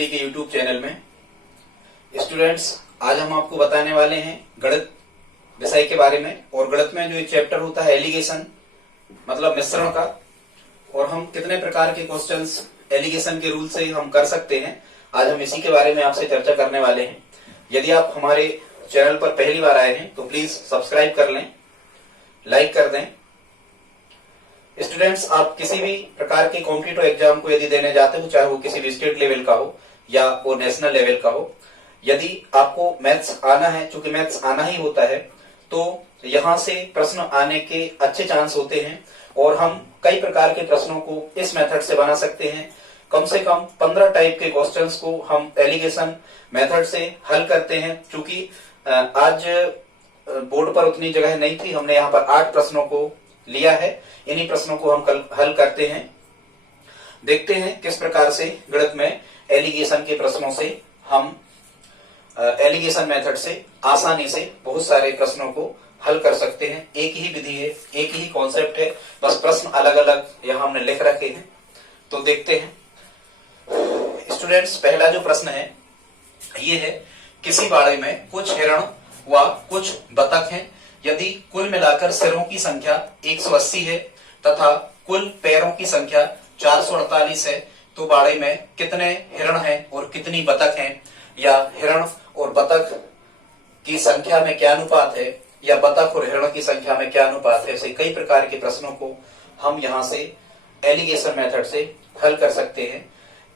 Study के YouTube channel में। Students, आज हम आपको बताने वाले हैं गणित विषय के बारे में। और गणित में जो एक चैप्टर होता है एलिगेशन, मतलब मिश्रण का, और हम कितने प्रकार के क्वेश्चंस एलिगेशन के रूल से हम कर सकते हैं, आज हम इसी के बारे में आपसे चर्चा करने वाले हैं। यदि आप हमारे चैनल पर पहली बार आए हैं तो प्लीज सब्सक्राइब कर लें, लाइक कर दें। स्टूडेंट्स, आप किसी भी प्रकार के कॉम्पिटिटिव एग्जाम को यदि देने जाते हो, चाहे वो किसी भी स्टेट लेवल का हो या वो नेशनल लेवल का हो, यदि आपको मैथ्स आना है, चूंकि मैथ्स आना ही होता है, तो यहाँ से प्रश्न आने के अच्छे चांस होते हैं। और हम कई प्रकार के प्रश्नों को इस मेथड से बना सकते हैं। कम से कम 15 टाइप के क्वेश्चंस को हम एलिगेशन मेथड से हल करते हैं। चूंकि आज बोर्ड पर उतनी जगह नहीं थी, हमने यहाँ पर 8 प्रश्नों को लिया है। इन्हीं प्रश्नों को हम कल हल करते हैं। देखते हैं किस प्रकार से गणित में एलिगेशन के प्रश्नों से हम एलिगेशन मेथड से आसानी से बहुत सारे प्रश्नों को हल कर सकते हैं। एक ही विधि है, एक ही कॉन्सेप्ट है, बस प्रश्न अलग अलग यहाँ हमने लिख रखे हैं। तो देखते हैं स्टूडेंट्स, पहला जो प्रश्न है ये है, किसी बाड़े में कुछ हिरण व कुछ बतख हैं। यदि कुल मिलाकर सिरों की संख्या 180 है तथा कुल पैरों की संख्या 448 है, तो बाड़े में कितने हिरण हैं और कितनी बतख हैं, या हिरण और बतख की संख्या में क्या अनुपात है, या बतख और हिरण की संख्या में क्या अनुपात है। ऐसे कई प्रकार के प्रश्नों को हम यहाँ से एलिगेशन मेथड से हल कर सकते हैं।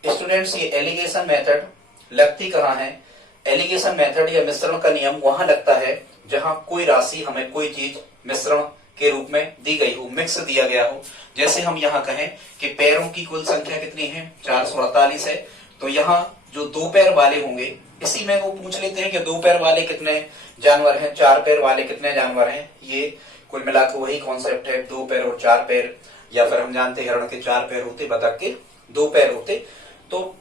स्टूडेंट्स, ये एलिगेशन मेथड लगती कहाँ है? एलिगेशन मेथड या मिश्रण का नियम वहां लगता है जहां कोई राशि हमें कोई चीज मिश्रण के रूप में दी गई हो, मिक्स दिया गया हो। जैसे हम यहाँ कहें कि पैरों की कुल संख्या कितनी है, 448 है, तो यहाँ जो 2 पैर वाले होंगे, इसी में वो पूछ लेते हैं कि 2 पैर वाले कितने जानवर हैं, 4 पैर वाले कितने जानवर हैं। ये कुल मिलाकर वही कॉन्सेप्ट है, 2 पैर और 4 पैर। या फिर हम जानते हैं हिरण के 4 पैर होते, बतख के 2 पैर होते। तो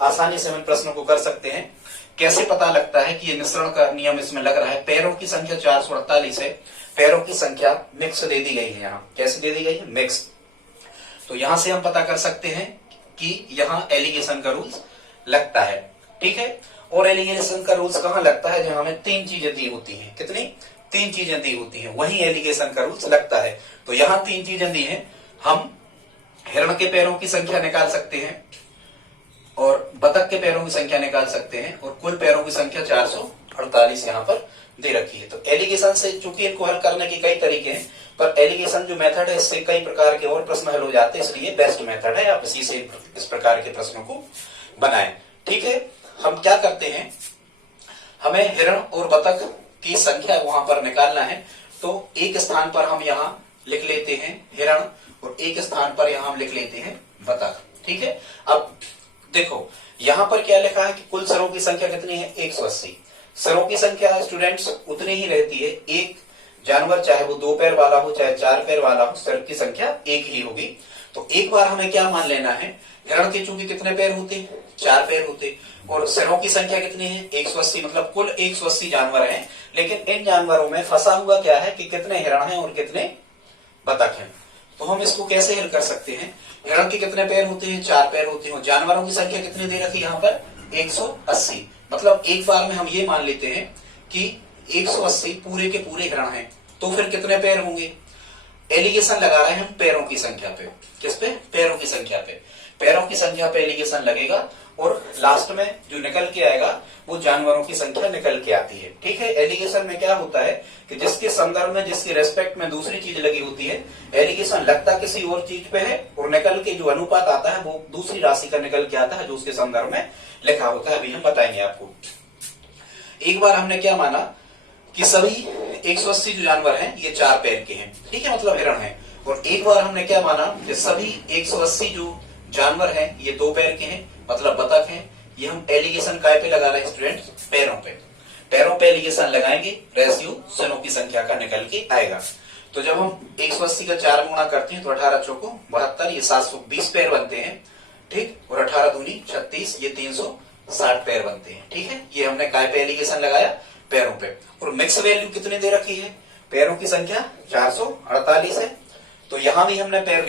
आसानी से हम प्रश्न को कर सकते हैं। कैसे पता लगता है कि ये मिश्रण का नियम इसमें लग रहा है? पैरों की संख्या 448 है, पैरों की संख्या मिक्स दे दी गई है। यहाँ कैसे दे दी गई है? मिक्स। तो यहां से हम पता कर सकते हैं कि यहाँ एलिगेशन का रूल्स लगता है। ठीक है। और एलिगेशन का रूल्स कहाँ लगता है? जहां हमें 3 चीजें दी होती है। कितनी? 3 चीजें दी होती है, वही एलिगेशन का रूल्स लगता है। तो यहाँ 3 चीजें दी है। हम हिरण के पैरों की संख्या निकाल सकते हैं और बतख के पैरों की संख्या निकाल सकते हैं, और कुल पैरों की संख्या 448 यहाँ पर दे रखी है। तो एलिगेशन से, चूंकि इनको हल करने के कई तरीके हैं, पर एलिगेशन जो मेथड है इससे कई प्रकार के और प्रश्न हल हो जाते हैं, इसलिए बेस्ट मेथड है। आप इसी से इस प्रकार के प्रश्नों को बनाएं। ठीक है। हम क्या करते हैं, हमें हिरण और बतख की संख्या वहां पर निकालना है। तो एक स्थान पर हम यहाँ लिख लेते हैं हिरण, और एक स्थान पर यहाँ हम लिख लेते हैं बतख। ठीक है। अब देखो यहाँ पर क्या लिखा है कि कुल सिरों की संख्या कितनी है? 180। सिरों की संख्या स्टूडेंट्स उतनी ही रहती है। एक जानवर चाहे वो 2 पैर वाला हो चाहे 4 पैर वाला हो, सिर की संख्या एक ही होगी। तो एक बार हमें क्या मान लेना है, हिरण के चूंकि कितने पैर होते? 4 पैर होते, और सिरों की संख्या कितनी है? 180, मतलब कुल 180 जानवर हैं। लेकिन इन जानवरों में फंसा हुआ क्या है कि कितने हिरण हैं और कितने बतख हैं। तो हम इसको कैसे हल कर सकते हैं? हिरण के कितने पैर होते हैं? 4 पैर होते हैं। जानवरों की संख्या कितनी दे रखी है यहाँ पर? 180। मतलब एक बार में हम ये मान लेते हैं कि 180 पूरे के पूरे हिरण हैं। तो फिर कितने पैर होंगे? एलिगेशन लगा रहे हैं हम पैरों की संख्या पे। किस पे? पैरों की संख्या पे। पैरों की संख्या पे एलिगेशन लगेगा, और लास्ट में जो निकल के आएगा वो जानवरों की संख्या निकल के आती है। ठीक है। एलिगेशन में क्या होता है कि जिसके संदर्भ में, जिसकी रेस्पेक्ट में दूसरी चीज लगी होती है, एलिगेशन लगता किसी और चीज पे है, और निकल के जो अनुपात आता है वो दूसरी राशि का निकल के आता है जो उसके संदर्भ में लिखा होता है। अभी हम बताएंगे आपको। एक बार हमने क्या माना कि सभी 180 जो जानवर हैं ये 4 पैर के हैं। ठीक है, मतलब हिरण है। और एक बार हमने क्या माना कि सभी 180 जो जानवर हैं ये 2 पैर के हैं, मतलब बतख हैं। ये हम एलिगेशन काय पे लगा रहे हैं स्टूडेंट? पैरों पे। पैरों पे एलिगेशन लगाएंगे, रेशियो सिरों की संख्या का निकल के आएगा। तो जब हम 180 का 4 गुणा करते हैं तो 18 चौको 72, ये 720 पैर बनते हैं। ठीक। और 18 दूनी 36, ये 360 पैर बनते हैं। ठीक है। ये हमने काय पे एलिगेशन लगाया? पैरों पे। और मिक्स वैल्यू कितनी दे रखी है? पैरों की संख्या 448 है। तो यहां भी हमने पैर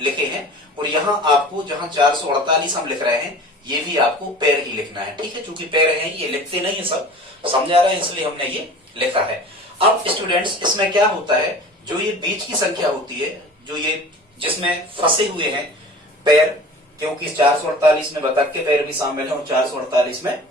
लिखे हैं, और यहाँ आपको जहां 448 हम लिख रहे हैं, ये भी आपको पैर ही लिखना है, ठीक है। चूंकि पैर है, ये लिखते नहीं है, सब समझा रहे हैं, इसलिए हमने ये लिखा है। अब स्टूडेंट्स इसमें क्या होता है, जो ये बीच की संख्या होती है, जो ये जिसमें फंसे हुए हैं पैर, क्योंकि 448 में बतख के पैर भी शामिल है और 448 में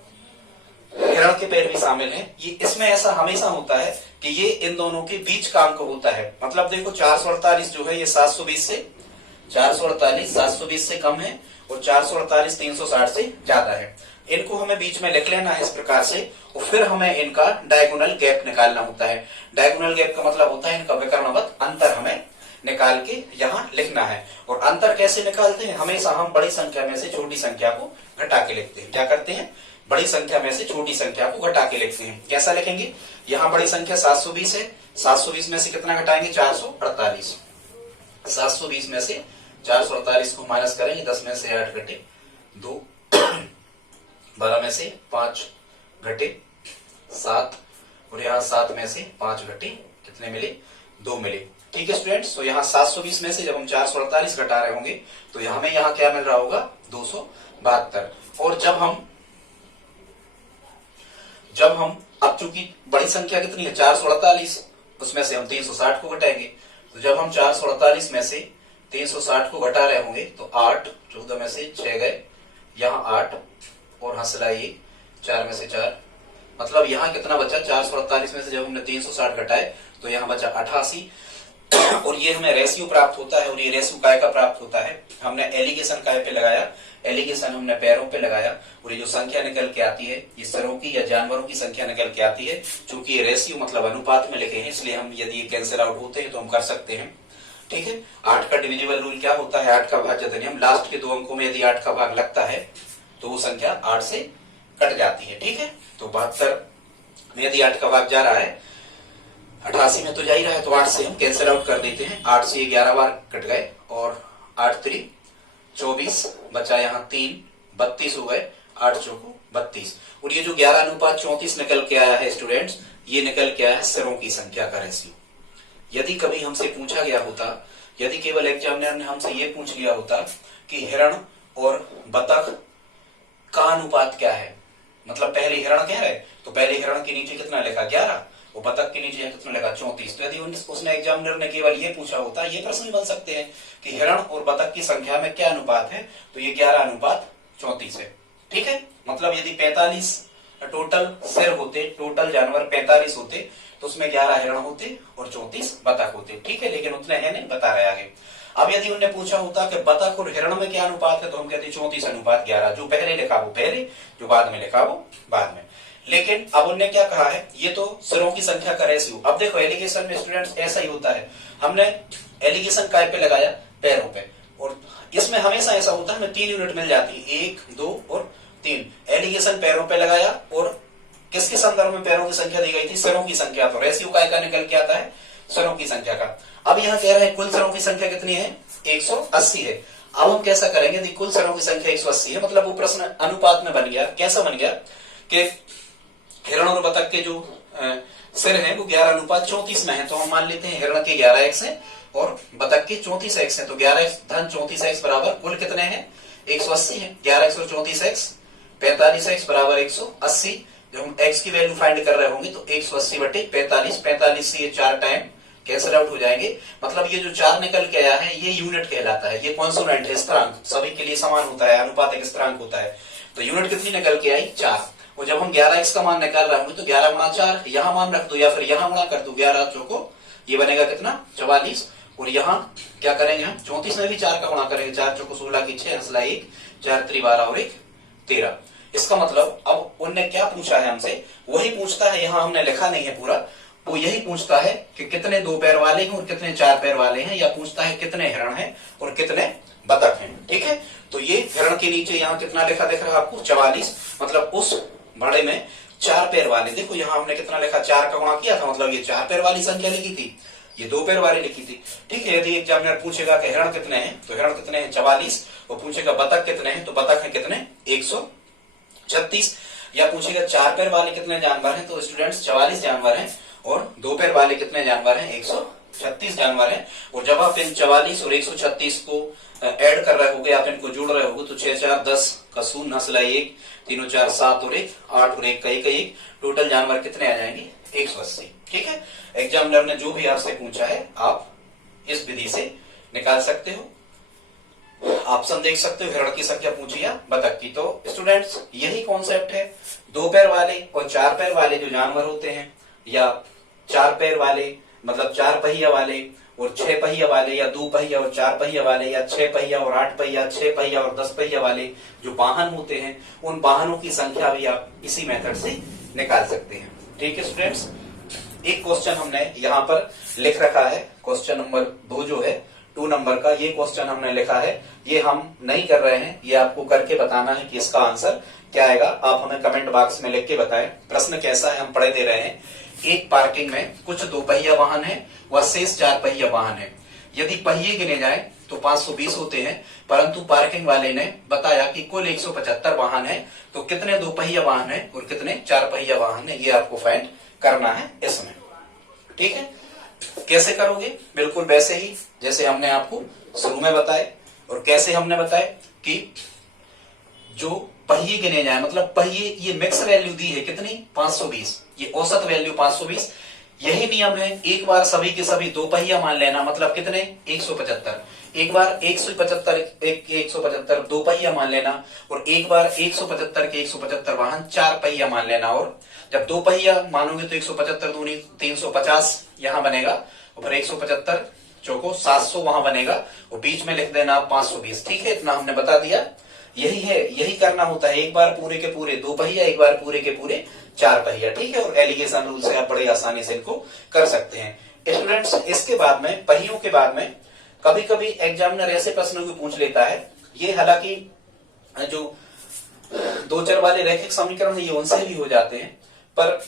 हिरण के पैर भी शामिल हैं। ये इसमें ऐसा हमेशा होता है कि ये इन दोनों के बीच का अंक होता है। मतलब देखो 448 जो है ये 448 से कम है और 448 360 से ज्यादा है। इनको हमें बीच में लिख लेना है इस प्रकार से, और फिर हमें इनका डायगोनल गैप निकालना होता है। डायगोनल गैप का मतलब होता है इनका विकर्णवत अंतर हमें निकाल के यहाँ लिखना है। और अंतर कैसे निकालते हैं, हमेशा हम बड़ी संख्या में से छोटी संख्या को घटा के लिखते हैं। क्या करते हैं, बड़ी संख्या में से छोटी संख्या को घटा के लिखते हैं। कैसा लिखेंगे, यहाँ बड़ी संख्या 720 है, 720 में से कितना घटाएंगे, 448। 720 में से 448 को माइनस करेंगे, 10 में से 8 घटे 2, 12 में से 5 घटे 7, और यहाँ 7 में से 5 घटे कितने मिले, 2 मिले। ठीक है स्टूडेंट्स, तो यहाँ 720 में से जब हम 448 घटा रहे होंगे तो हमें यहाँ क्या मिल रहा होगा, 272। और जब हम अब चूंकि बड़ी संख्या कितनी है 448, उसमें से हम 360 को घटाएंगे। तो जब हम 448 में से 360 को घटा रहे होंगे तो 8, 14 में से 6 गए, यहाँ 8 और हंसला ये 4 में से 4, मतलब यहाँ कितना बचा, 448 में से जब हमने 360 घटाए तो यहाँ बचा 88। और ये हमें रेशियो प्राप्त होता है, और ये रेशियो काय का प्राप्त होता है, हमने एलिगेशन काय पे लगाया, एलिगेशन हमने पैरों पे लगाया, और ये जो संख्या निकल के आती है ये सरों की या जानवरों की संख्या निकल के आती है। चूंकि ये रेशियो मतलब अनुपात में लिखे हैं, इसलिए हम यदि ये कैंसिल आउट होते हैं तो हम कर सकते हैं। ठीक है, 8 का डिविजिबल रूल क्या होता है, 8 का भाज्य नियम, लास्ट के 2 अंकों में यदि 8 का भाग लगता है तो वो संख्या 8 से कट जाती है। ठीक है, तो 72 में यदि 8 का भाग जा रहा है, 88 में तो जा ही रहा है, तो 8 से हम कैंसिल आउट कर देते हैं। 8 से 11 बार कट गए, और 8 3 24 बचा यहाँ 3, 32 हो गए, 8 चौको 32। और ये जो 11:34 निकल के आया है स्टूडेंट्स, ये निकल के आया है सिरों की संख्या का रेशियो। यदि कभी हमसे पूछा गया होता, यदि केवल एग्जामिनर ने हमसे ये पूछ लिया होता कि हिरण और बतख का अनुपात क्या है, मतलब पहले हिरण कह रहे तो पहले हिरण के नीचे कितना लिखा 11, और बतख के नीचे कितना लिखा 34। तो यदि उसने एग्जामिनर ने केवल ये पूछा होता, ये प्रश्न बन सकते हैं कि हिरण और बतख की संख्या में क्या अनुपात है, तो ये 11:34 है। ठीक है, मतलब यदि 45 टोटल सिर होते, टोटल जानवर 45 होते, तो उसमें 11 हिरण होते और 34 बतख होते। ठीक है, लेकिन उतने है नहीं, बता रहे आगे। अब यदि उन्हें पूछा होता कि बतख और हिरण में क्या अनुपात है, तो हम कहते 34:11। जो पहले लिखा वो पहले, जो बाद में लिखा वो बाद में। लेकिन अब उन्होंने क्या कहा है, ये तो सिरों की संख्या का रेशियो। अब देखो एलिगेशन में स्टूडेंट्स ऐसा ही होता है, हमने एलिगेशन काय पे लगाया, पैरों पे, और इसमें हमेशा ऐसा होता है हमें 3 यूनिट मिल जाती है, 1 2 और 3। एलिगेशन पैरों पे लगाया, और किसके संदर्भ में पैरों की संख्या दी गई थी, सिरों की संख्या, तो रेशियो काय का निकल के आता है, सिरों की संख्या का। अब यहाँ कह रहे हैं कुल सिरों की संख्या कितनी है, 180 है। अब हम कैसा करेंगे, यदि कुल सिरों की संख्या 180 है, मतलब वो प्रश्न अनुपात में बन गया। कैसा बन गया कि हिरण और बतख के जो सिर हैं वो 11:34 में है, तो हम मान लेते हैं हिरण के 11x है और बतख के 34x है, तो 11x धन 34x बराबर कुल कितने हैं, 180 है। 11x और 34x 45x बराबर 180। जब हम x की वैल्यू फाइंड कर रहे होंगे तो 180/45, 45 से ये 4 टाइम कैंसिल आउट हो जाएंगे। मतलब ये जो 4 निकल के आया है ये यूनिट कहलाता है, ये कॉन्सोनेंट है, स्थिरांक सभी के लिए समान होता है, अनुपातिक स्थिरांक होता है। तो यूनिट कितनी निकल के आई, 4। और जब हम 11x का मान निकाल रहे होंगे तो 11 गुणा 4 यहाँ मान रख दो, या फिर यहाँ गुणा कर दो, 11 चौको ये बनेगा कितना 44। और यहाँ क्या करेंगे हम 34 में भी 4 का गुणा करेंगे, 4 चौको 16 की 6 हंसला 1, 4 3 12 और 1 13। इसका मतलब अब उनने क्या पूछा है हमसे, वही पूछता है, यहाँ हमने लिखा नहीं है पूरा, वो यही पूछता है कि कितने 2 पैर वाले हैं और कितने 4 पैर वाले हैं, या पूछता है कितने हिरण हैं और कितने बतख हैं। ठीक है, तो ये हिरण के नीचे यहाँ कितना लिखा दिख रहा है आपको 44, मतलब उस बड़े में 4 पैर वाले। देखो यहाँ हमने कितना लिखा, 4 का गुणा किया था, मतलब ये 4 पैर वाली संख्या लिखी थी, ये 2 पैर वाली लिखी थी। ठीक है, यदि एग्जामिनर पूछेगा कि हिरण कितने हैं, तो हिरण कितने हैं 44, और पूछेगा बतख कितने हैं, तो बतख है कितने 136, या पूछेगा 4 पैर वाले कितने जानवर हैं, तो स्टूडेंट्स 44 जानवर हैं, और 2 पैर वाले कितने जानवर हैं 36 जानवर हैं, और जब आप इन 44 और 136 को ऐड कर रहे होगे, आप इनको जोड़ रहे होगे, तो 6 4 10 का शून्य हंसला 1, 3 4 7 और 1 8 और 1 का 1, टोटल जानवर कितने आ जाएंगे 180। ठीक है, एग्जामिनर ने जो भी आपसे पूछा है आप इस विधि से निकाल सकते हो। ऑप्शन देख सकते हो, हिरण की संख्या पूछी या बतख की। तो स्टूडेंट्स यही कॉन्सेप्ट है, 2 पैर वाले और 4 पैर वाले जो जानवर होते हैं, या 4 पैर वाले मतलब 4 पहिया वाले और 6 पहिया वाले, या 2 पहिया और 4 पहिया वाले, या 6 पहिया और 8 पहिया, 6 पहिया और 10 पहिया वाले जो वाहन होते हैं, उन वाहनों की संख्या भी आप इसी मेथड से निकाल सकते हैं। ठीक है स्टूडेंट्स, एक क्वेश्चन हमने यहाँ पर लिख रखा है, क्वेश्चन नंबर 2 जो है 2 नंबर का, ये क्वेश्चन हमने लिखा है, ये हम नहीं कर रहे हैं, ये आपको करके बताना है कि इसका आंसर क्या आएगा। आप हमें कमेंट बॉक्स में लिख के बताएं प्रश्न कैसा है। हम पढ़े दे रहे हैं, एक पार्किंग में कुछ 2 पहिया वाहन है व शेष 4 पहिया वाहन है। यदि पहिए गिने जाए तो 520 होते हैं, परंतु पार्किंग वाले ने बताया कि कुल 175 वाहन है, तो कितने 2 पहिया वाहन है और कितने 4 पहिया वाहन है, ये आपको फाइंड करना है इसमें। ठीक है, कैसे करोगे? बिल्कुल वैसे ही जैसे हमने आपको शुरू में बताए, और कैसे हमने बताए कि जो पहिए गिने जाए, मतलब पहिए, ये मिक्स वैल्यू दी है कितनी 520, ये औसत वैल्यू 520, यही नियम है। एक बार सभी के सभी 2 पहिया मान लेना, मतलब कितने 175, एक बार 175 2 पहिया मान लेना, और एक बार 175 के 175 वाहन 4 पहिया मान लेना। और जब 2 पहिया मानोगे तो 175 दूनी 350 यहां बनेगा, और फिर 175 चौको 700 वहां बनेगा, और बीच में लिख देना 520। ठीक है, इतना हमने बता दिया। यही है, यही करना होता है, एक बार पूरे के पूरे 2 पहिया, एक बार पूरे के पूरे 4 पहिया। ठीक है, और एलिगेशन रूल से आप बड़े आसानी से इनको कर सकते हैं स्टूडेंट्स। इसके बाद में, पहियों के बाद में, कभी कभी एग्जामिनर ऐसे प्रश्नों को पूछ लेता है, ये हालांकि जो 2 चर वाले रैखिक समीकरण है ये उनसे भी हो जाते हैं, पर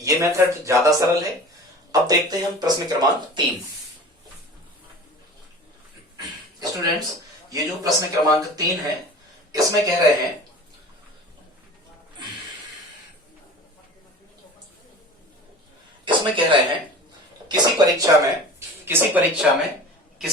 ये मेथड ज्यादा सरल है। अब देखते हैं हम प्रश्न क्रमांक 3। स्टूडेंट्स, ये जो प्रश्न क्रमांक 3 है, इसमें कह रहे हैं किसी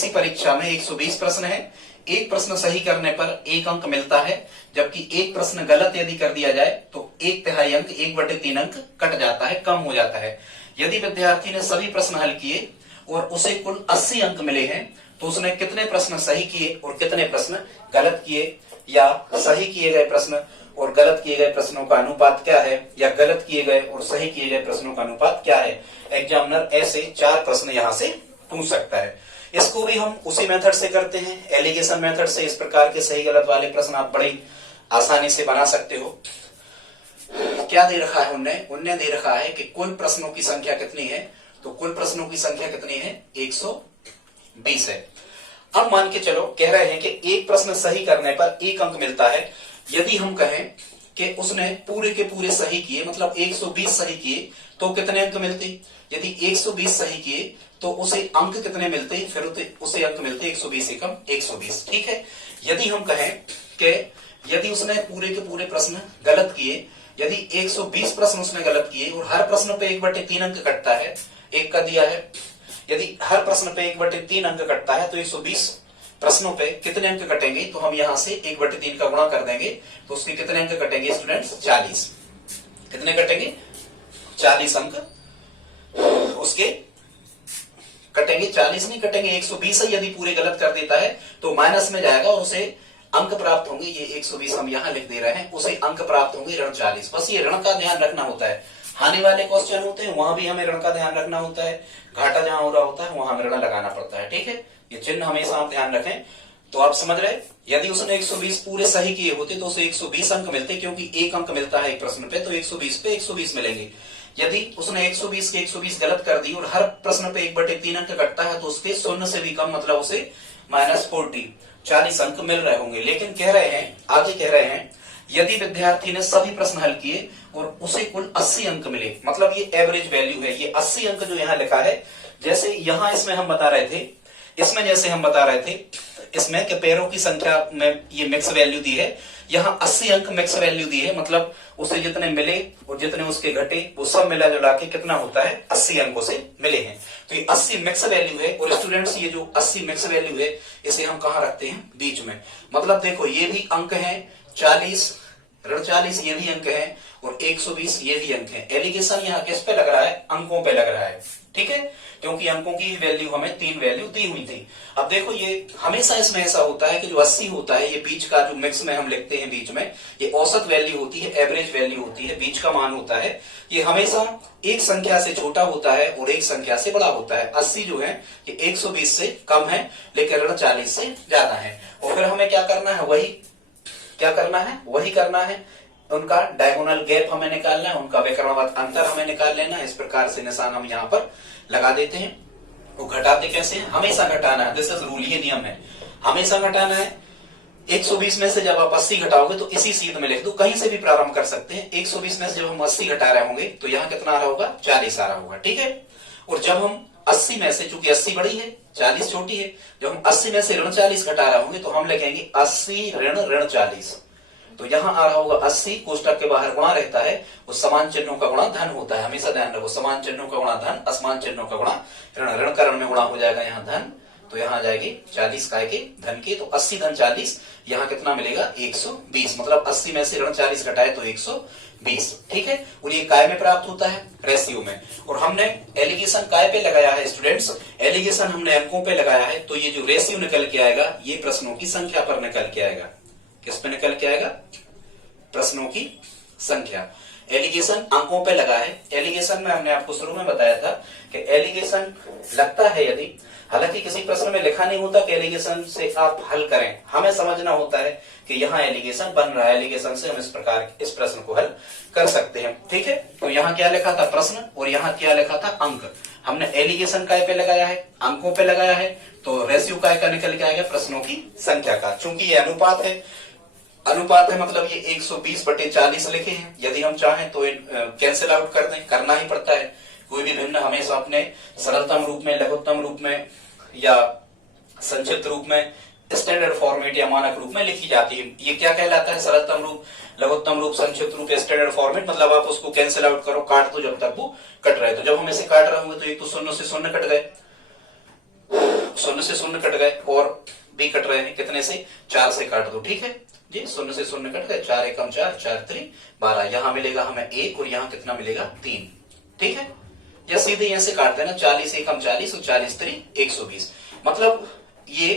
परीक्षा में 120 प्रश्न है, एक प्रश्न सही करने पर 1 अंक मिलता है, जबकि एक प्रश्न गलत यदि कर दिया जाए तो 1/3 अंक 1/3 अंक कट जाता है, कम हो जाता है। यदि विद्यार्थी ने सभी प्रश्न हल किए और उसे कुल 80 अंक मिले हैं, तो उसने कितने प्रश्न सही किए और कितने प्रश्न गलत किए, या सही किए गए प्रश्न और गलत किए गए प्रश्नों का अनुपात क्या है, या गलत किए गए और सही किए गए प्रश्नों का अनुपात क्या है। एग्जामिनर ऐसे 4 प्रश्न यहां से पूछ सकता है। इसको भी हम उसी मेथड से करते हैं, एलिगेशन मेथड से। इस प्रकार के सही गलत वाले प्रश्न आप बड़ी आसानी से बना सकते हो। क्या दे रखा है उनने दे रखा है कि कुल प्रश्नों की संख्या कितनी है, तो कुल प्रश्नों की संख्या कितनी है 120 है। अब मान के चलो, कह रहे हैं कि एक प्रश्न सही करने पर 1 अंक मिलता है। यदि हम कहें कि उसने पूरे के पूरे सही किए, मतलब 120 सही किए, तो कितने अंक मिलते? यदि 120 सही किए तो उसे अंक कितने मिलते? फिर उसे अंक मिलते 120 एकम 120। ठीक है, यदि हम कहें कि यदि उसने पूरे के पूरे प्रश्न गलत किए, यदि 120 प्रश्न उसने गलत किए और हर प्रश्न पे 1/3 अंक कटता है, 1 का दिया है, यदि हर प्रश्न पे 1/3 अंक कटता है, तो 120 प्रश्नों पे कितने अंक कटेंगे? तो हम यहां से 1/3 का गुणा कर देंगे, तो उसके कितने अंक कटेंगे स्टूडेंट्स? 40। कितने कटेंगे? 40 अंक उसके कटेंगे। 40 नहीं कटेंगे, 120 यदि पूरे गलत कर देता है तो माइनस में जाएगा और उसे अंक प्राप्त होंगे। ये 120 हम यहां लिख दे रहे हैं, उसे अंक प्राप्त होंगे ऋण 40। बस ये ऋण का ध्यान रखना होता है। हानि वाले क्वेश्चन होते हैं वहां भी हमें ऋण का ध्यान रखना होता है, घाटा जहां हो रहा होता है वहां हमें ऋण लगाना पड़ता है। ठीक है, ये चिन्ह हमेशा आप ध्यान रखें। तो आप समझ रहे, यदि उसने 120 पूरे सही किए होते तो उसे 120 अंक मिलते, क्योंकि 1 अंक मिलता है एक प्रश्न पे, तो 120 पे 120 मिलेंगे। यदि उसने 120 के 120 गलत कर दी और हर प्रश्न पे 1/3 अंक कटता है, तो उसके 0 से भी कम, मतलब उसे -40 40 अंक मिल रहे होंगे। लेकिन कह रहे हैं, आगे कह रहे हैं, यदि विद्यार्थी ने सभी प्रश्न हल किए और उसे कुल 80 अंक मिले, मतलब ये एवरेज वैल्यू है, ये 80 अंक जो यहाँ लिखा है, जैसे यहाँ इसमें हम बता रहे थे, इसमें जैसे हम बता रहे थे इसमें कि पैरों की संख्या में ये मिक्स वैल्यू दी है, यहाँ 80 अंक मिक्स वैल्यू दी है, मतलब उसे जितने मिले और जितने उसके घटे वो सब मिला जुला के कितना होता है 80 अंकों से मिले हैं। तो ये 80 मिक्स वैल्यू है। और स्टूडेंट्स ये जो 80 मिक्स वैल्यू है इसे हम कहाँ रखते हैं, बीच में। मतलब देखो ये भी अंक है 40 ऋण 40 ये भी अंक है और 120 ये भी अंक है। एलिगेशन यहाँ किस पे लग रहा है, अंकों पे लग रहा है, ठीक है, क्योंकि अंकों की वैल्यू हमें 3 वैल्यू दी हुई थी। अब देखो ये हमेशा इसमें ऐसा होता है कि जो 80 होता है ये बीच का जो मिक्स में हम लिखते हैं बीच में, ये औसत वैल्यू होती है, एवरेज वैल्यू होती है, बीच का मान होता है। ये हमेशा एक संख्या से छोटा होता है और एक संख्या से बड़ा होता है। 80 जो है ये 120 से कम है लेकिन ऋण 40 से ज्यादा है। और फिर हमें क्या करना है, वही करना है, उनका डायगोनल गैप हमें निकालना है, उनका विकर्णवत अंतर हमें निकाल लेना है। इस प्रकार से निशान हम यहाँ पर लगा देते हैं। वो घटाते कैसे हैं, हमेशा घटाना है, दिस इज रूल, ये नियम है, हमेशा घटाना है। 120 में से जब आप 80 घटाओगे तो इसी सीध में लिख दो, कहीं से भी प्रारंभ कर सकते हैं। 120 में से जब हम 80 घटा रहे होंगे तो यहाँ कितना आ रहा होगा, 40 आ रहा होगा, ठीक है। और जब हम 80 में से, चूंकि 80 बड़ी है 40 छोटी है, जब हम 80 में से ऋण 40 घटा रहे होंगे तो हम लिखेंगे 80 ऋण 40। तो यहाँ आ रहा होगा 80, कोष्टक के बाहर गुणा रहता है, वो समान चिन्हों का गुणा धन होता है, हमेशा ध्यान रखो, समान चिन्हों का गुणा धन, असमान चिन्हों का गुणा ऋण। ऋण करण में गुणा हो जाएगा यहाँ धन, तो यहाँ आ जाएगी 40 काय के धन के, तो 80 धन 40, यहाँ कितना मिलेगा 120। मतलब 80 में से ऋण 40 घटाए तो 120, ठीक है। और ये काय में प्राप्त होता है, रेशियो में। और हमने एलिगेशन काय पे लगाया है स्टूडेंट्स, एलिगेशन हमने अंकों पे लगाया है, तो ये जो रेशियो निकल के आएगा ये प्रश्नों की संख्या पर निकल के आएगा। किस पे निकल के आएगा, प्रश्नों की संख्या। एलिगेशन अंकों पे लगा है। एलिगेशन में हमने आपको शुरू में बताया था कि एलिगेशन लगता है यदि, हालांकि किसी प्रश्न में लिखा नहीं होता कि एलिगेशन से आप हल करें, हमें समझना होता है कि यहाँ एलिगेशन बन रहा है, एलिगेशन से हम इस प्रकार इस प्रश्न को हल कर सकते हैं, ठीक है। तो यहाँ क्या लिखा था, प्रश्न, और यहाँ क्या लिखा था, अंक। हमने एलिगेशन काय पे लगाया है, अंकों पे लगाया है, तो रेशियो काय का निकल के आएगा, प्रश्नों की संख्या का। चूंकि ये अनुपात है मतलब ये 120/40 लिखे हैं। यदि हम चाहें तो कैंसिल आउट कर दें, करना ही पड़ता है। कोई भी भिन्न हमेशा अपने सरलतम रूप में, लघुत्तम रूप में या संक्षिप्त रूप में, स्टैंडर्ड फॉर्मेट या मानक रूप में लिखी जाती है। ये क्या कहलाता है, सरलतम रूप, लघुत्तम रूप, संक्षिप्त रूप, स्टैंडर्ड फॉर्मेट। मतलब आप उसको कैंसिल आउट करो, काट दो जब तक वो कट रहे। तो जब हम इसे काट रहे होंगे तो एक तो 0 से 0 कट गए, 0 से 0 कट गए, और भी कट रहे हैं, कितने से, 4 से काट दो, ठीक है जी। 0 से 0 कट गए, 4 एकम 4, 4 3 12, यहाँ मिलेगा हमें 1 और यहाँ कितना मिलेगा 3, ठीक है। या सीधे यहाँ से काट देना, 40 एकम 40 और 40 3 120। मतलब ये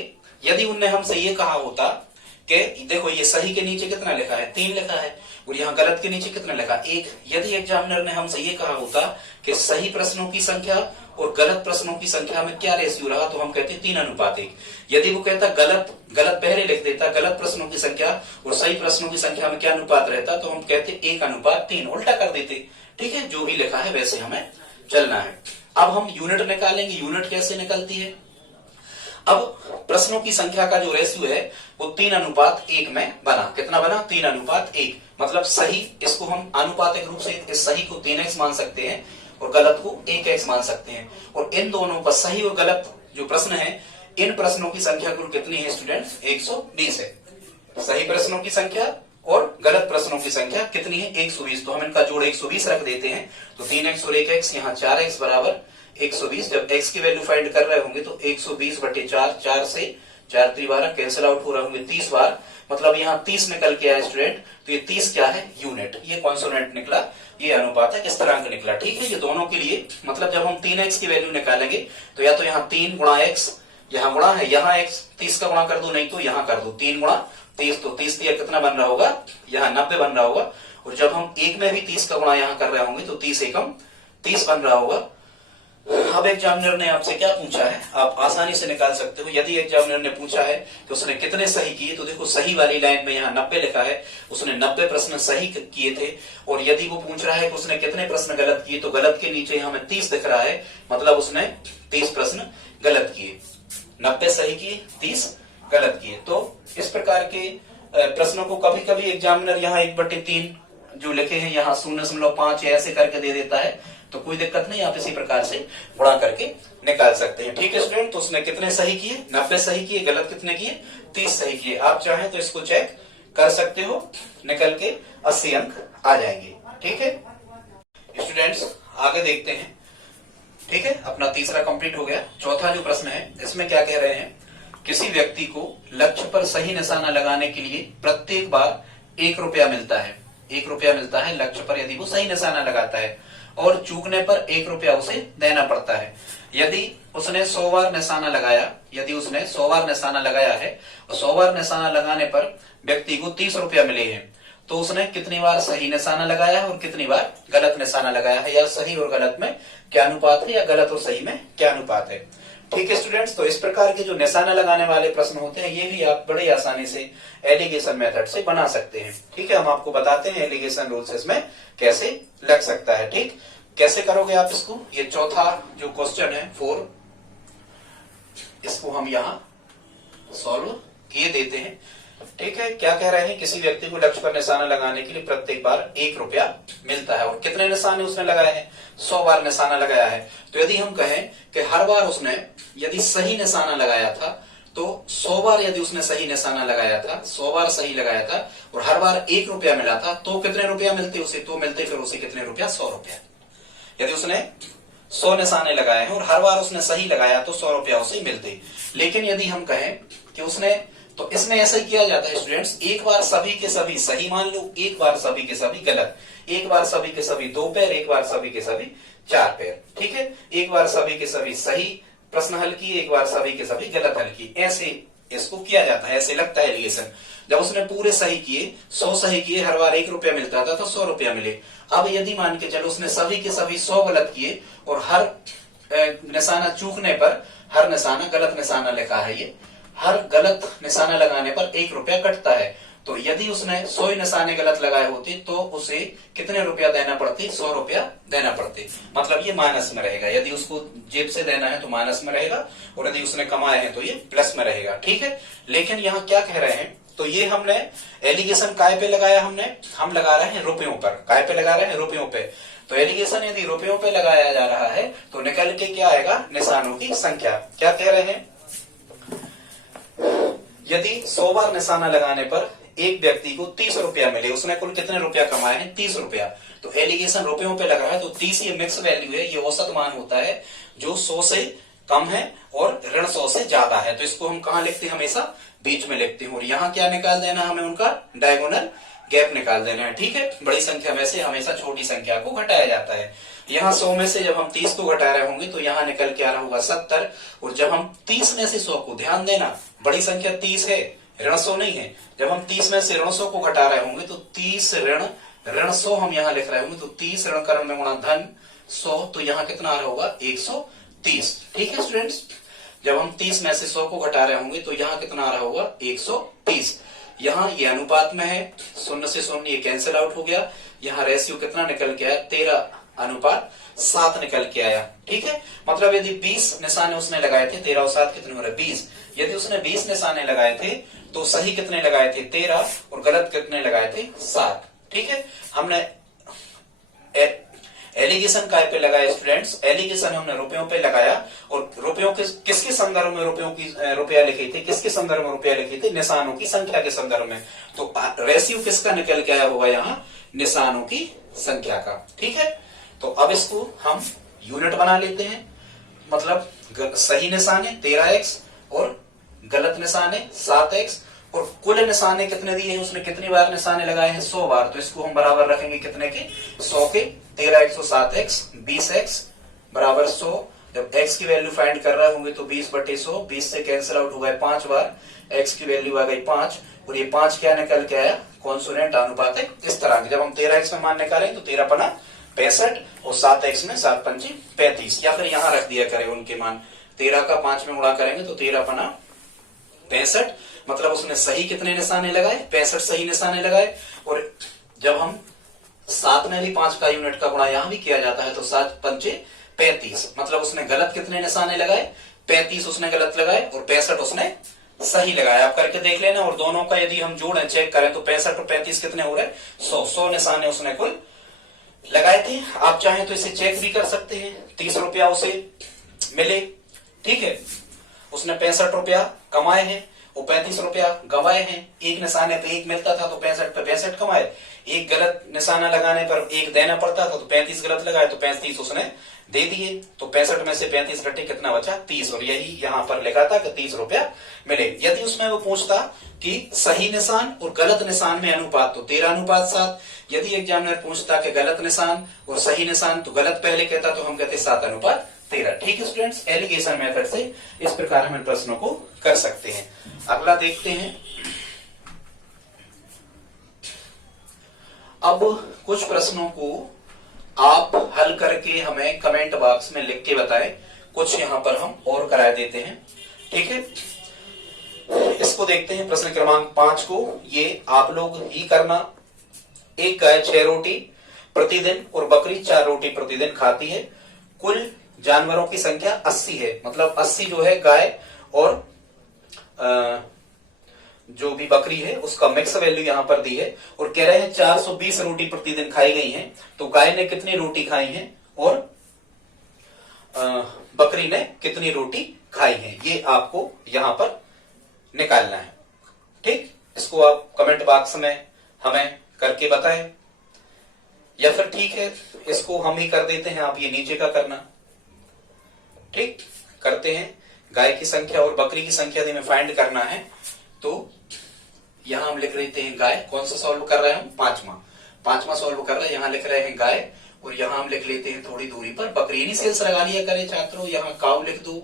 यदि उनने हमसे ये कहा होता कि देखो ये सही के नीचे कितना लिखा है, 3 लिखा है, और यहाँ गलत के नीचे कितना लिखा, 1। यदि एग्जामिनर ने हमसे ये कहा होता कि सही प्रश्नों की संख्या और गलत प्रश्नों की संख्या में क्या रेशियो रहा, तो हम कहते 3:1। यदि वो कहता गलत पहले लिख देता, गलत प्रश्नों की संख्या और सही प्रश्नों की संख्या में क्या अनुपात रहता, तो हम कहते 1:3, उल्टा कर देते, ठीक है। जो भी लिखा है वैसे हमें चलना है। अब हम यूनिट निकालेंगे। यूनिट कैसे निकलती है, अब प्रश्नों की संख्या का जो रेशियो है वो 3:1 में बना। कितना बना, 3:1। मतलब सही, इसको हम अनुपातिक रूप से इस सही को 3x मान सकते हैं और गलत को 1x मान सकते हैं। और इन दोनों का सही और गलत जो प्रश्न है, इन प्रश्नों की संख्या कुल कितनी है स्टूडेंट्स, 120 है। सही प्रश्नों की संख्या और गलत प्रश्नों की संख्या कितनी है, 120। तो हम इनका जोड़ 120 रख देते हैं, तो 3x और 1x, यहाँ 4x बराबर 120। जब x की वैल्यू फाइंड कर रहे होंगे तो 120/4, 4 से 4 3 12 कैंसिल आउट हो रहे होंगे 30 बार, मतलब यहाँ 30 निकल के आया स्टूडेंट। तो ये 30 क्या है, यूनिट, ये कॉन्सोनेंट निकला, ये अनुपात है, किस तरह का निकला, ठीक है। ये दोनों के लिए मतलब जब हम 3x की वैल्यू निकालेंगे तो या तो यहाँ 3 गुणा x, यहाँ गुणा है, यहाँ x 30 का गुणा कर दो, नहीं तो यहाँ कर दो 3 गुणा 30, तो 30 कितना बन रहा होगा, यहाँ 90 बन रहा होगा। और जब हम एक में भी 30 का गुणा यहाँ कर रहे होंगे तो 30 एकम 30 बन रहा होगा। अब एग्जामिनर ने आपसे क्या पूछा है, आप आसानी से निकाल सकते हो। यदि एग्जामिनर ने पूछा है कि उसने कितने सही किए, तो देखो सही वाली लाइन में यहाँ 90 लिखा है, उसने 90 प्रश्न सही किए थे। और यदि वो पूछ रहा है कि उसने कितने प्रश्न गलत किए, तो गलत के नीचे हमें 30 दिख रहा है, मतलब उसने 30 प्रश्न गलत किए। 90 सही किए, 30 गलत किए। तो इस प्रकार के प्रश्नों को कभी कभी एग्जामिनर यहाँ 1/3 जो लिखे हैं यहाँ 0.5 ऐसे करके दे देता है, तो कोई दिक्कत नहीं, आप इसी प्रकार से गुणा करके निकाल सकते हैं। ठीक है स्टूडेंट, तो उसने कितने सही किए, 90 सही किए, गलत कितने किए, 30 सही किए। आप चाहें तो इसको चेक कर सकते हो, निकल के 80 अंक आ जाएंगे। ठीक है स्टूडेंट्स, आगे देखते हैं। ठीक है, अपना तीसरा कंप्लीट हो गया। चौथा जो प्रश्न है इसमें क्या कह रहे हैं, किसी व्यक्ति को लक्ष्य पर सही निशाना लगाने के लिए प्रत्येक बार 1 रुपया मिलता है। 1 रुपया मिलता है लक्ष्य पर यदि वो सही निशाना लगाता है, और चूकने पर 1 रुपया उसे देना पड़ता है। यदि उसने 100 बार निशाना लगाया, यदि उसने 100 बार निशाना लगाया है और 100 बार निशाना लगाने पर व्यक्ति को 30 रुपया मिले हैं, तो उसने कितनी बार सही निशाना लगाया है और कितनी बार गलत निशाना लगाया है, या सही और गलत में क्या अनुपात है, या गलत और सही में क्या अनुपात है। ठीक है स्टूडेंट्स, तो इस प्रकार के जो निशाना लगाने वाले प्रश्न होते हैं ये भी आप बड़े आसानी से एलिगेशन मेथड से बना सकते हैं। ठीक है, हम आपको बताते हैं एलिगेशन रूल्स इसमें कैसे लग सकता है। ठीक, कैसे करोगे आप इसको, ये चौथा जो क्वेश्चन है 4, इसको हम यहाँ सॉल्व किए देते हैं। ठीक है, क्या कह रहे हैं, किसी व्यक्ति को लक्ष्य पर निशाना लगाने के लिए प्रत्येक बार 1 रुपया मिलता है, और कितने निशाने उसने लगाए हैं, 100 बार निशाना लगाया है। तो यदि हम कहें कि हर बार उसने यदि सही निशाना लगाया था, तो 100 बार यदि उसने सही निशाना लगाया था, 100 बार सही लगाया था और हर बार 1 रुपया मिला था, तो कितने रुपया मिलते उसे, तो मिलते फिर उसे कितने रुपया, 100 रुपया। यदि उसने 100 निशाने लगाए हैं और हर बार उसने सही लगाया तो 100 रुपया उसे मिलते। लेकिन यदि हम कहें कि उसने, तो इसमें ऐसा ही किया जाता है स्टूडेंट्स, एक बार सभी के सभी सही मान लो, एक बार सभी के सभी गलत, एक बार सभी के सभी 2 पैर, एक बार सभी के सभी 4 पैर। ठीक है, एक बार सभी के सभी सही प्रश्न हल किए, एक बार सभी के सभी गलत हल किए, ऐसे इसको किया जाता है, ऐसे लगता है एलिगेशन। जब उसने पूरे सही किए, 100 सही किए, हर बार 1 रुपया मिलता था तो 100 रुपया मिले। अब यदि मान के चलो उसने सभी के सभी 100 गलत किए और हर निशाना चूकने पर हर निशाना गलत निशाना लिखा है, ये हर गलत निशाना लगाने पर 1 रुपया कटता है। तो यदि उसने 100 निशाने गलत लगाए होते तो उसे कितने रुपया देना पड़ते, 100 रुपया देना पड़ते। मतलब ये माइनस में रहेगा, यदि उसको जेब से देना है तो माइनस में रहेगा, और यदि उसने कमाए हैं तो ये प्लस में रहेगा। ठीक है, लेकिन यहाँ क्या कह रहे हैं, तो ये हमने एलिगेशन काय पे लगाया, हम लगा रहे हैं रुपयों पर। काय पे लगा रहे हैं, रुपयों पे। तो एलिगेशन यदि रुपयों पे लगाया जा रहा है तो निकल के क्या आएगा, निशानों की संख्या। क्या कह रहे हैं, यदि 100 बार निशाना लगाने पर एक व्यक्ति को 30 रुपया मिले, उसने कुल कितने रुपया कमाए हैं, 30 रुपया। तो एलिगेशन रुपयों पे लगा है, तो 30 ये मिक्स वैल्यू है, ये औसत मान होता है जो 100 से कम है और ऋण 100 से ज्यादा है। तो इसको हम कहाँ लिखते हैं, हमेशा बीच में लिखते हैं। और यहाँ क्या निकाल देना, हमें उनका डायगोनल गैप निकाल देना है। ठीक है, बड़ी संख्या में से हमेशा छोटी संख्या को घटाया जाता है। यहाँ 100 में से जब हम 30 को घटा रहे होंगे तो यहाँ निकल के आ रहा होगा 70, और जब हम 30 में से 100 को, ध्यान देना बड़ी संख्या 30 है, ऋण 100 नहीं है, जब हम 30 में से ऋण 100 को घटा रहे होंगे तो 30 ऋण 100 हम यहाँ लिख रहे होंगे, तो 30 ऋण करण में गुणा धन 100, तो यहाँ कितना आ रहा होगा, 130। ठीक है स्टूडेंट्स, जब हम 30 में से 100 को घटा रहे होंगे तो यहाँ कितना आ रहा होगा, 130। यहाँ ये अनुपात में है, 0 से 0 ये कैंसिल आउट हो गया। यहाँ रेशियो कितना निकल के आया, 13 अनुपात 7 निकल के आया। ठीक है, मतलब यदि 20 निशाने उसने लगाए थे, 13 और 7 कितने हो रहे, 20। यदि उसने 20 निशाने लगाए थे तो सही कितने लगाए थे, 13, और गलत कितने लगाए थे, 7। ठीक है, हमने एलिगेशन काय पे लगाया स्टूडेंट्स, एलिगेशन हमने रुपयों पे लगाया, और रुपयों के किसके संदर्भ में रुपया लिखे थे, किसके संदर्भ में रुपया लिखे थे, निशानों की संख्या के संदर्भ में। तो रेशियो किसका निकल के आया होगा, यहाँ निशानों की संख्या का। ठीक है, तो अब इसको हम यूनिट बना लेते हैं, मतलब सही निशाने 13x और गलत निशाने 7x, और कुल निशाने कितने दिए हैं, उसने कितनी बार निशाने लगाए हैं, 100 बार। तो इसको हम बराबर रखेंगे कितने के, 100 के। 13x और 7x 20x बराबर 100। जब x की वैल्यू फाइंड कर रहे होंगे तो 20/100, 20 से कैंसिल आउट हो गए 5 बार, x की वैल्यू आ गई 5, और ये 5 क्या निकल के आया, कॉन्सोनेंट अनुपातिक। इस तरह के जब हम 13x में मान निकालें तो 13 पना 65, और 7x में 7 पंचे 35, या फिर यहाँ रख दिया करें उनके मान, 13 का 5 में गुणा करेंगे तो 13 पना 65। मतलब उसने सही कितने निशाने लगाए, 65 सही निशाने लगाए। और जब हम 7 में भी 5 का यूनिट का गुणा यहाँ भी किया जाता है तो 7 पंचे 35, मतलब उसने गलत कितने निशाने लगाए, 35 उसने गलत लगाए और 65 उसने सही लगाया। आप करके देख लेना, और दोनों का यदि हम जोड़ें चेक करें तो 65 और 35 कितने हो रहे, 100 निशाने उसने कुल लगाए थे। आप चाहें तो इसे चेक भी कर सकते हैं। 30 रुपया उसे मिले, ठीक है, उसने 65 रुपया कमाए हैं, वो 35 रुपया गंवाए हैं। एक निशाने पे एक मिलता था तो 65 पे 65 कमाए, एक गलत निशाना लगाने पर एक देना पड़ता था तो 35 गलत लगाए तो 35 उसने दे दिए। तो 65 में से 35 घटे कितना बचा? 30। और यही यहां पर लिखा था कि 30 रुपया मिले। यदि उसमें वो पूछता कि सही निशान और गलत निशान में अनुपात, तो 13:7। यदि एग्जामिनर पूछता कि गलत निशान और सही निशान, तो गलत पहले कहता तो हम कहते 7:13। ठीक है स्टूडेंट्स, एलिगेशन मेथड से इस प्रकार हम इन प्रश्नों को कर सकते हैं। अगला देखते हैं। अब कुछ प्रश्नों को आप हल करके हमें कमेंट बॉक्स में लिख के बताएं, कुछ यहां पर हम और करा देते हैं, ठीक है। इसको देखते हैं, प्रश्न क्रमांक 5 को। ये आप लोग ही करना। एक गाय 6 रोटी प्रतिदिन और बकरी 4 रोटी प्रतिदिन खाती है। कुल जानवरों की संख्या 80 है। मतलब 80 जो है गाय और जो भी बकरी है उसका मिक्स वैल्यू यहां पर दी है। और कह रहे हैं 420 रोटी प्रतिदिन खाई गई है। तो गाय ने कितनी रोटी खाई है और बकरी ने कितनी रोटी खाई है, ये आपको यहां पर निकालना है। ठीक, इसको आप कमेंट बॉक्स में हमें करके बताएं, या फिर ठीक है इसको हम ही कर देते हैं, आप ये नीचे का करना। ठीक, करते हैं। गाय की संख्या और बकरी की संख्या हमें फाइंड करना है। तो यहां हम लिख लेते हैं गाय। कौन सा सॉल्व कर रहे हैं हम? पांचवा सॉल्व कर रहे हैं। यहां लिख रहे हैं गाय और यहां हम लिख लेते हैं थोड़ी दूरी पर बकरी। इनिशियल्स लगा लिया करें छात्रों। यहां काऊ लिख दो,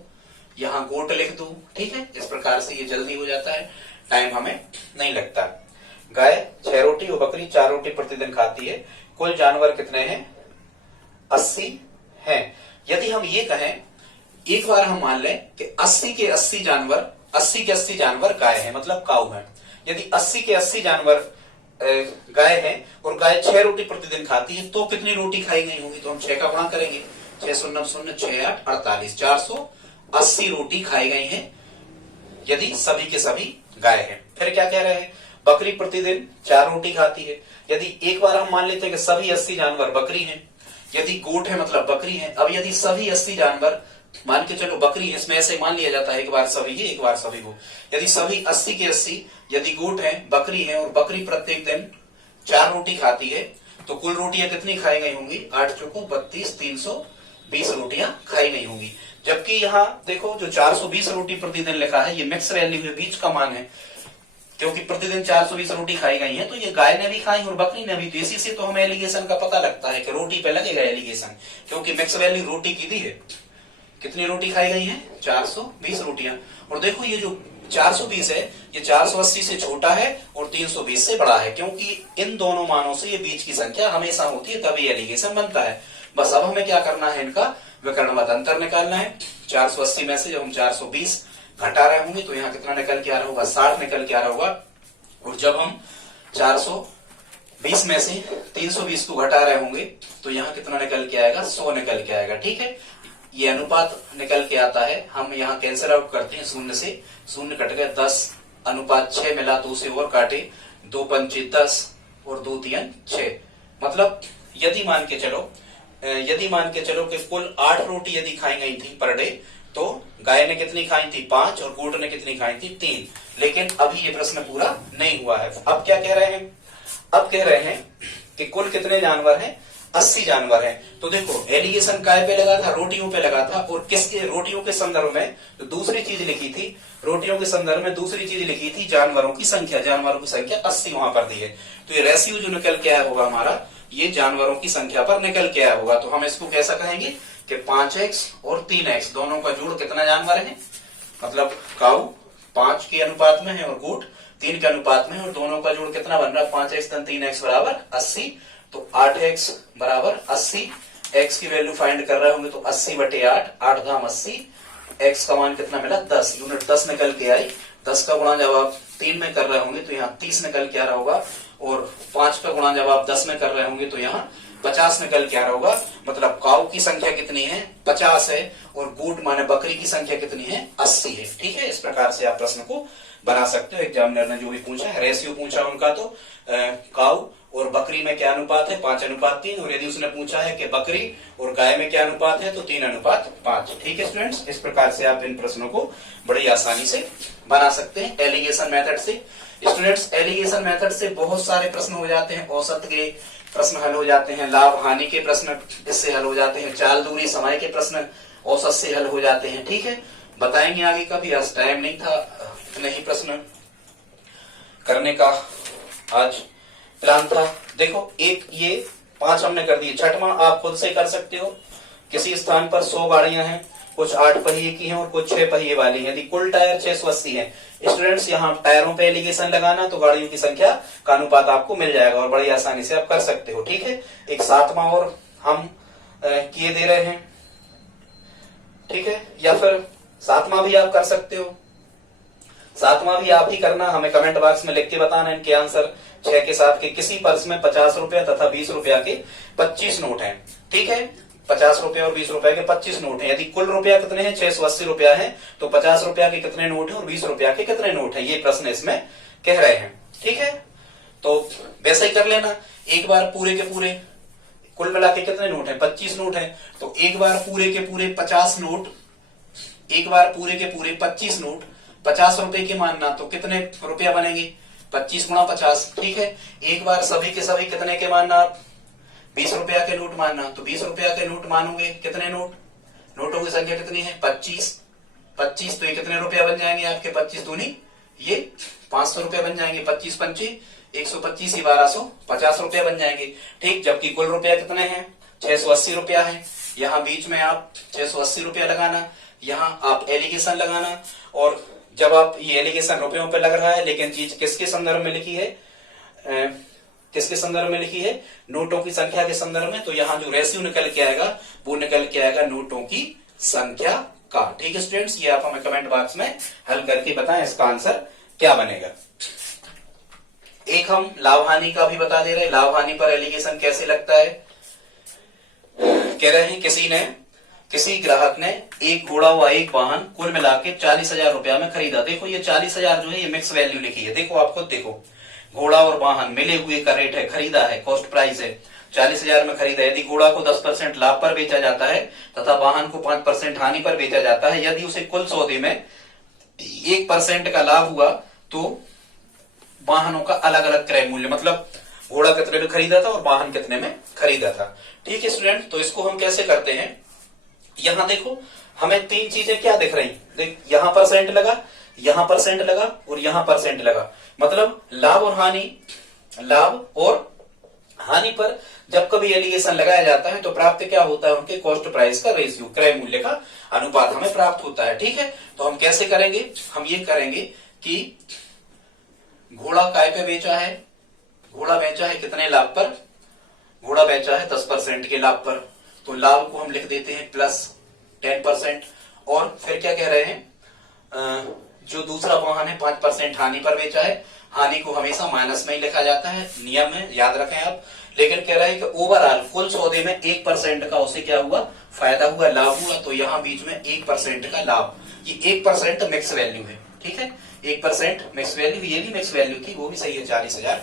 यहां गोट लिख दो, ठीक है। इस प्रकार से ये जल्दी हो जाता है, टाइम हमें नहीं लगता। गाय 6 रोटी और बकरी 4 रोटी प्रतिदिन खाती है। कुल जानवर कितने हैं? 80 हैं। यदि हम ये कहें, एक बार हम मान लें कि 80 के 80 जानवर गाय है, मतलब काऊ है। यदि 80 के 80 जानवर गाय है और गाय 6 रोटी प्रतिदिन खाती है, तो कितनी रोटी खाई गई होगी? तो हम 6 का गुणा करेंगे। 6 शून्य 0 6 8 48, 480 रोटी खाई गई है यदि सभी के सभी गाय है। फिर क्या कह रहे हैं? बकरी प्रतिदिन 4 रोटी खाती है। यदि एक बार हम मान लेते हैं कि सभी 80 जानवर बकरी हैं, यदि गोट है मतलब बकरी है। अब यदि सभी 80 जानवर, मान के चलो बकरी है, इसमें ऐसे मान लिया जाता है एक बार सभी ये एक बार सभी को। यदि सभी 80 के 80 यदि गोट है, बकरी है और बकरी प्रत्येक दिन 4 रोटी खाती है, तो कुल रोटियां कितनी खाई गई होंगी? 8 चौको 32, 320 रोटियां खाई गई होंगी। जबकि यहाँ देखो जो 420 रोटी प्रतिदिन लिखा है, ये मिक्स वैल्यू है, बीच का मान है, क्योंकि प्रतिदिन 420 रोटी खाई गई है, तो ये गाय ने भी खाई और बकरी ने भी। तो इसी से तो हमें एलिगेशन का पता लगता है कि रोटी पे लगेगा एलिगेशन, क्योंकि मिक्स वैल्यू रोटी की दी है। कितनी रोटी खाई गई है? 420 रोटियां। और देखो ये जो 420 है, ये 480 से छोटा है और 320 से बड़ा है, क्योंकि इन दोनों मानों से ये बीच की संख्या हमेशा होती है, तभी एलिगेशन बनता है। बस अब हमें क्या करना है, इनका विकर्णमत अंतर निकालना है। 480 में से जब हम 420 घटा रहे होंगे तो यहाँ कितना निकल के आ रहा होगा? 60 निकल के आ रहा होगा। और जब हम 420 में से 320 को घटा रहे होंगे तो यहाँ कितना निकल के आएगा? 100 निकल के आएगा, ठीक है। ये अनुपात निकल के आता है, हम यहाँ कैंसिल आउट करते हैं। 0 से 0 कट गए, 10:6 मिला, 2 से और काटे, 2 पंचे 10 और 2 3 6। मतलब यदि मान के चलो कि कुल 8 रोटी यदि खाई गई थी पर डे, तो गाय ने कितनी खाई थी? 5 और गोट ने कितनी खाई थी? 3। लेकिन अभी ये प्रश्न पूरा नहीं हुआ है। अब क्या कह रहे हैं? अब कह रहे हैं कि कुल कितने जानवर हैं? 80 जानवर हैं। तो देखो एलिगेशन काय पे लगा था? रोटियों पे लगा था। और किसके? रोटियों के संदर्भ में तो दूसरी चीज लिखी थी, रोटियों के संदर्भ में दूसरी चीज लिखी थी जानवरों की संख्या। जानवरों की संख्या 80 वहां पर दी है, तो ये रेशियो जो निकल के आया होगा हमारा, ये जानवरों की संख्या पर निकल के आया होगा। तो हम इसको कैसा कहेंगे कि 5x और 3x दोनों का जोड़ कितना जानवर है? मतलब काऊ 5 के अनुपात में है और गोट 3 के अनुपात में है, और दोनों का जोड़ कितना बन रहा है? 5x 3x बराबर 80। तो 8x बराबर 80। x की वैल्यू फाइंड कर रहे होंगे तो 80/8, 8 धाम 80। x का मान कितना मिला? 10। यूनिट 10 निकल के आई। 10 का गुणा जब आप 3 में कर रहे होंगे तो यहाँ 30 निकल के आ रहा होगा, और 5 का गुणा जब आप 10 में कर रहे होंगे तो यहाँ 50 निकल के आ रहा होगा। मतलब काऊ की संख्या कितनी है? 50 है, और गोट माने बकरी की संख्या कितनी है? 80 है, ठीक है। इस प्रकार से आप प्रश्न को बना सकते हो। एग्जामिनर ने जो भी पूछा है, रेशियो पूछा उनका, तो काऊ और बकरी में क्या अनुपात है, 5:3। और यदि उसने पूछा है कि बकरी और गाय में क्या अनुपात है, तो 3:5। ठीक है स्टूडेंट्स, इस प्रकार से आप इन प्रश्नों को बड़ी आसानी से बना सकते हैं एलिगेशन मेथड से। स्टूडेंट्स, एलिगेशन मेथड से बहुत सारे प्रश्न हो जाते हैं, औसत के प्रश्न हल हो जाते हैं, लाभ हानि के प्रश्न इससे हल हो जाते हैं, चाल दूरी समय के प्रश्न औसत से हल हो जाते हैं। ठीक है, बताएंगे आगे का भी, आज टाइम नहीं था, नहीं प्रश्न करने का आज प्लान था। देखो, एक ये 5 हमने कर दिए, छठवां आप खुद से कर सकते हो। किसी स्थान पर 100 गाड़ियां हैं, कुछ 8 पहिए की हैं और कुछ 6 पहिए वाली हैं, यदि कुल टायर 680 हैं। स्टूडेंट्स, यहाँ टायरों पे एलिगेशन लगाना तो गाड़ियों की संख्या का अनुपात आपको मिल जाएगा और बड़ी आसानी से आप कर सकते हो। ठीक है, एक 7वां और हम किए दे रहे हैं। ठीक है, या फिर 7वां भी आप कर सकते हो, 7वां भी आप ही करना, हमें कमेंट बॉक्स में लिख के बताना इनके आंसर। 6 के 7 के किसी पर्स में 50 रुपया तथा 20 रुपया के 25 नोट हैं। ठीक है, 50 रुपया और 20 रुपया के 25 नोट हैं। यदि कुल रुपया कितने हैं, 680 रुपया है, तो 50 रुपया के कितने नोट हैं और 20 रुपया के कितने नोट हैं, ये प्रश्न इसमें कह रहे हैं। ठीक है, तो वैसे ही कर लेना, एक बार पूरे के पूरे कुल मिला के कितने नोट हैं, 25 नोट हैं, तो एक बार पूरे के पूरे 50 नोट, एक बार पूरे के पूरे 25 नोट 50 रुपए के मानना, तो कितने रुपया बनेंगे, 25 गुणा 50। ठीक है, एक बार सभी के सभी कितने के मानना, 20 रुपया के नोट मानना, तो 20 रुपया के नोट मानोगे, कितने नोट, नोटों की संख्या कितनी है, 25, तो ये कितने रुपया बन जाएंगे आपके, 25 दूनी ये 500 रुपया बन जाएंगे, 25 पंची 125, 1250 रुपया बन जाएंगे। ठीक, जबकि कुल रुपया कितने हैं, 680 रुपया है। यहाँ बीच में आप 680 रुपया लगाना, यहाँ आप एलिगेशन लगाना, और जब आप ये एलिगेशन रुपयों पे लग रहा है, लेकिन चीज किसके संदर्भ में लिखी है, किसके संदर्भ में लिखी है, नोटों की संख्या के संदर्भ में, तो यहाँ जो रेशियो निकल के आएगा वो निकल के आएगा नोटों की संख्या का। ठीक है स्टूडेंट्स, ये आप हमें कमेंट बॉक्स में हल करके बताएं इसका आंसर क्या बनेगा। एक हम लाभ हानि का भी बता दे रहे हैं, लाभ हानि पर एलिगेशन कैसे लगता है। कह रहे हैं किसी ग्राहक ने एक घोड़ा व एक वाहन कुल मिला के 40,000 रुपया में खरीदा। देखो, ये 40,000 जो है ये मिक्स वैल्यू लिखी है। देखो, आप खुद देखो, घोड़ा और वाहन मिले हुए का रेट है, खरीदा है, कॉस्ट प्राइस है, 40,000 में खरीदा। यदि घोड़ा को 10% लाभ पर बेचा जाता है तथा वाहन को 5% हानि पर बेचा जाता है, यदि उसे कुल सौदे में 1% का लाभ हुआ तो वाहनों का अलग अलग क्रय मूल्य, मतलब घोड़ा कितने में खरीदा था और वाहन कितने में खरीदा था। ठीक है स्टूडेंट, तो इसको हम कैसे करते हैं, यहां देखो हमें 3 चीजें क्या दिख रही, देख यहां परसेंट लगा, यहां परसेंट लगा और यहां परसेंट लगा, मतलब लाभ और हानि पर जब कभी एलिगेशन लगाया जाता है तो प्राप्त क्या होता है, उनके कॉस्ट प्राइस का रेशियो, क्रय मूल्य का अनुपात हमें प्राप्त होता है। ठीक है, तो हम कैसे करेंगे, हम ये करेंगे कि घोड़ा काय पे बेचा है, घोड़ा बेचा है कितने लाभ पर, घोड़ा बेचा है 10% के लाभ पर, तो लाभ को हम लिख देते हैं प्लस 10%। और फिर क्या कह रहे हैं, जो दूसरा वाहन है 5% हानि पर बेचा है, हानि को हमेशा माइनस में ही लिखा जाता है, नियम है, याद रखें आप। लेकिन कह रहा है कि ओवरऑल कुल सौदे में 1% का उसे क्या हुआ, फायदा हुआ, लाभ हुआ, तो यहाँ बीच में 1% का लाभ, ये 1% मिक्स वैल्यू है। ठीक है, 1% मिक्स वैल्यू, ये भी मिक्स वैल्यू थी, वो भी सही है, 40,000।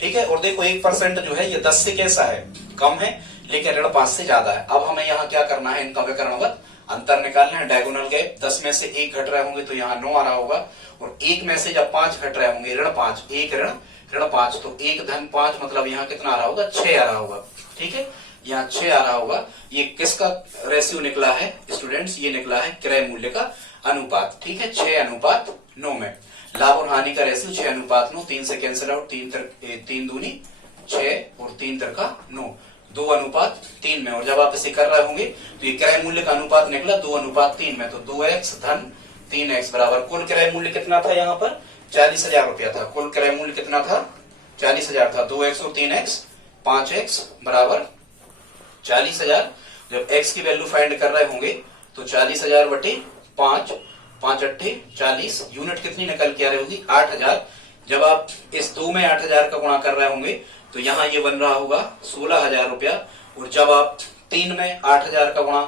ठीक है, और देखो 1% जो है ये 10 से कैसा है, कम है, लेकिन ऋण 5 से ज्यादा है। अब हमें यहाँ क्या करना है, इनका विकर्णवत अंतर निकालना है, डायगोनल गैप। 10 में से 1 घट रहे होंगे तो यहाँ 9 आ रहा होगा, और 1 में से जब 5 घट रहे होंगे, ऋण 5, 1 ऋण 5, तो 1 धन 5, मतलब यहाँ कितना आ रहा होगा, 6 आ रहा होगा। ठीक है, यहाँ 6 आ रहा होगा। ये किसका रेशियो निकला है स्टूडेंट्स, ये निकला है क्रय मूल्य का अनुपात। ठीक है, 6:9 में लाभ और हानि का रेशियो 6:9, 3 से कैंसिल आउट, 3 दूनी 6 और 3 तिरका 9, 2:3 में। और जब आप इसे कर रहे होंगे तो ये क्रय मूल्य का अनुपात निकला 2:3 में, तो 2x धन 3x बराबर कुल क्रय मूल्य कितना था, यहाँ पर 40,000 रुपया था, कुल क्रय मूल्य कितना था, 40,000 था, 2x और 3x 5x बराबर 40,000। जब x की वैल्यू फाइंड कर रहे होंगे तो 40,000 बटे 5, 5 अट्ठे 40, यूनिट कितनी निकल के आ रही होगी, 8,000। जब आप इस 2 में 8,000 का गुणा कर रहे होंगे तो यहाँ ये बन रहा होगा 16,000 रुपया, और जब आप 3 में 8,000 का गुणा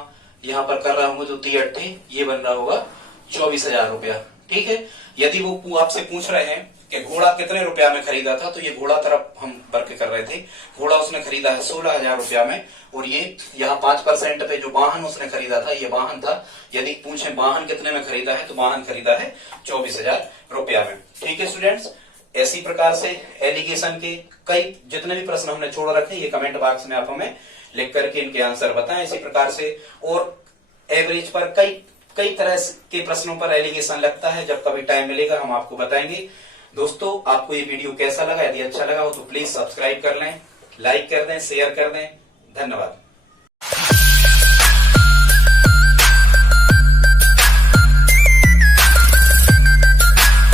यहाँ पर कर रहे होंगे तो 3 अट्ठे ये बन रहा होगा 24,000 रुपया। ठीक है, यदि वो आपसे पूछ रहे हैं कि घोड़ा कितने रुपया में खरीदा था, तो ये घोड़ा तरफ हम वर्क कर रहे थे। घोड़ा उसने खरीदा है 16,000 रुपया में, और ये यहाँ 5% पे जो वाहन उसने खरीदा था, ये वाहन था। यदि पूछे वाहन कितने में खरीदा है, तो वाहन खरीदा है 24,000 रुपया में। ठीक है स्टूडेंट्स, ऐसी प्रकार से एलिगेशन के कई जितने भी प्रश्न हमने छोड़ रखे, ये कमेंट बॉक्स में आप हमें लिख करके इनके आंसर बताएं। इसी प्रकार से और एवरेज पर कई तरह के प्रश्नों पर एलिगेशन लगता है, जब कभी टाइम मिलेगा हम आपको बताएंगे। दोस्तों, आपको ये वीडियो कैसा लगा? यदि अच्छा लगा हो तो प्लीज सब्सक्राइब कर लें, लाइक कर दें, शेयर कर दें। धन्यवाद।